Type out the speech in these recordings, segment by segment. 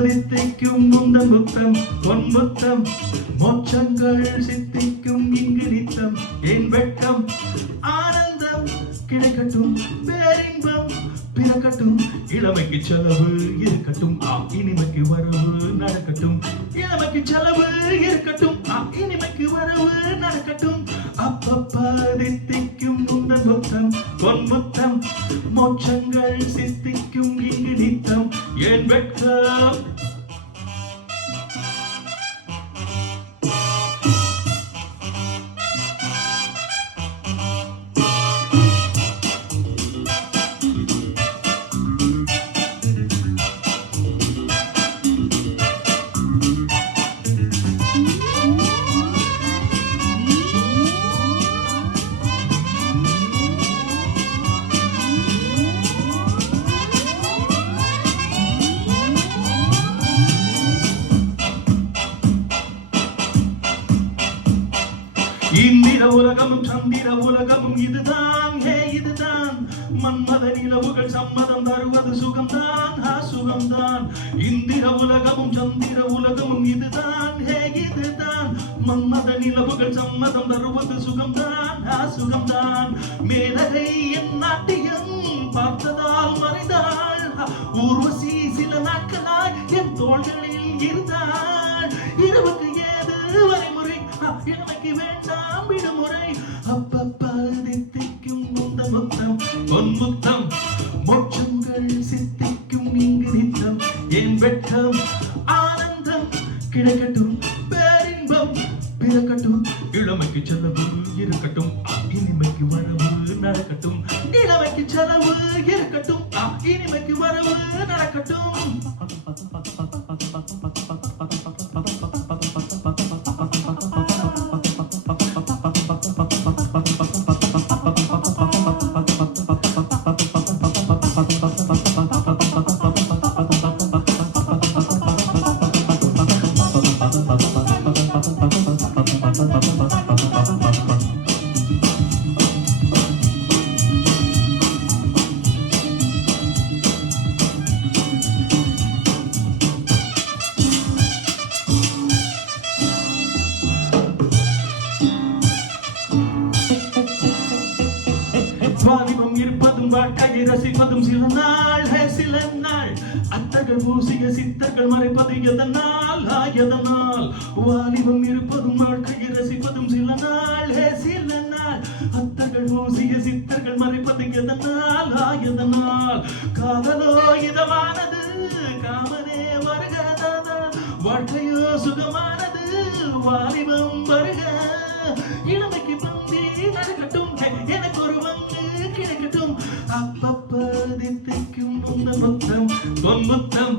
தித்திக்கும் முந்தன் முத்தம் பொன்முத்தம் மோட்சங்கள் சித்திக்கும் இங்கு நித்தம் என் வெட்கம் ஆனந்தம் கிடைக்கட்டும் பேரின்பம் பிறக்கட்டும் இளமைக்கு செலவு இருக்கட்டும் இனிமைக்கு வரவு நடக்கட்டும் இளமைக்கு செலவு இருக்கட்டும் இனிமைக்கு வரவு நடக்கட்டும் அப்பப்பா தித்திக்கும் முந்தன் முத்தம் பொன்முத்தம் மோட்சங்கள் சித்திக்கும் இங்கு நித்தம் என் வெட்கம் இந்திர உலகமும் சந்திர உலகமும் இதுதான் இதுதான் மன்மத நிலவுகள் சம்மதம் தருவது சுகம்தான் சுகம்தான் இந்திர உலகமும் சந்திர உலகமும் இதுதான் இதுதான் மன்மத நிலவுகள் சம்மதம் தருவது சுகம்தான் சுகம்தான் மேலகை என் நாட்டியம் பார்த்ததால் மறைந்தாள் ஊர்வசி சில நாட்களாய் என் தோள்களில் இருந்தாள் இரவுக்கு ஏது வரைமுறை இளமைக்கு வேண்டாம் விடுமுறை அப்பப்பா தித்திக்கும் முந்தன் முத்தம் பொன்முத்தம் மோட்சங்கள் சித்திக்கும் இங்கு நித்தம் என் வெட்கம் ஆனந்தம் கிடைக்கட்டும் பேரின்பம் பிறக்கட்டும் இளமைக்கு செலவு இருக்கட்டும் இனிமைக்கு வரவு நடக்கட்டும் இளமைக்கு செலவு இருக்கட்டும் இனிமைக்கு வரவு நடக்கட்டும் வாலிபம் இருப்பதும் வாழ்க்கையை ரசிப்பதும் சில நாள் சில நாள் அத்தர்கள் பூசிய சித்தர்கள் மறைப்பது எதனால் எதனால் வாலிபம் இருப்பதும் வாழ்க்கையை ரசிப்பதும் சில நாள் சில நாள் அத்தர்கள் பூசிய சித்தர்கள் மறைப்பது எதனால் எதனால் காதலோ இதமானது காமனே வருகிறதா வாழ்க்கையோ சுகமானது வாலிபம் வருக இளமைக்கு பந்தி நடக்கட்டும் எனக்கு ஒரு பங்கு கிடைக்கட்டும் அப்பப்ப தித்திக்கும் முந்தன் முத்தம் பொன்முத்தம்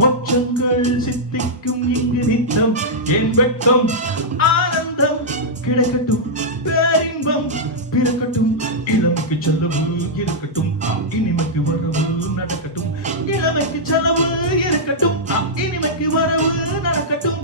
மோட்சங்கள் சித்திக்கும் இங்கு நித்தம் என் வெட்கம் ஆனந்தம் கிடைக்கட்டும் பேரின்பம் பிறக்கட்டும் இளமைக்கு செலவு இருக்கட்டும் இனிமைக்கு வரவு நடக்கட்டும் இளமைக்கு செலவு இருக்கட்டும் இனிமைக்கு வரவு நடக்கட்டும்